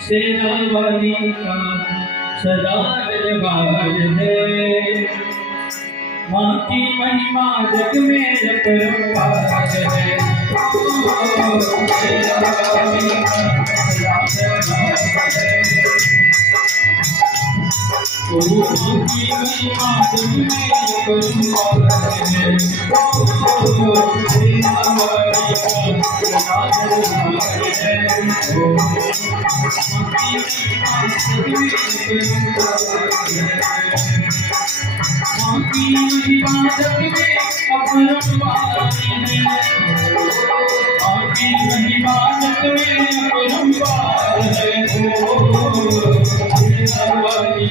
सेना वाली का सदा दरबार है। माँ की महिमा जग में अपरंपार है। सेना वाली का सदा दरबार है। माँ की महिमा जग में अपरंपार है। सेना वाली का सदा दरबार है। माँ की महिमा जग में अपरंपार है। माँ की महिमा जग में अपरंपार है। सेना वाली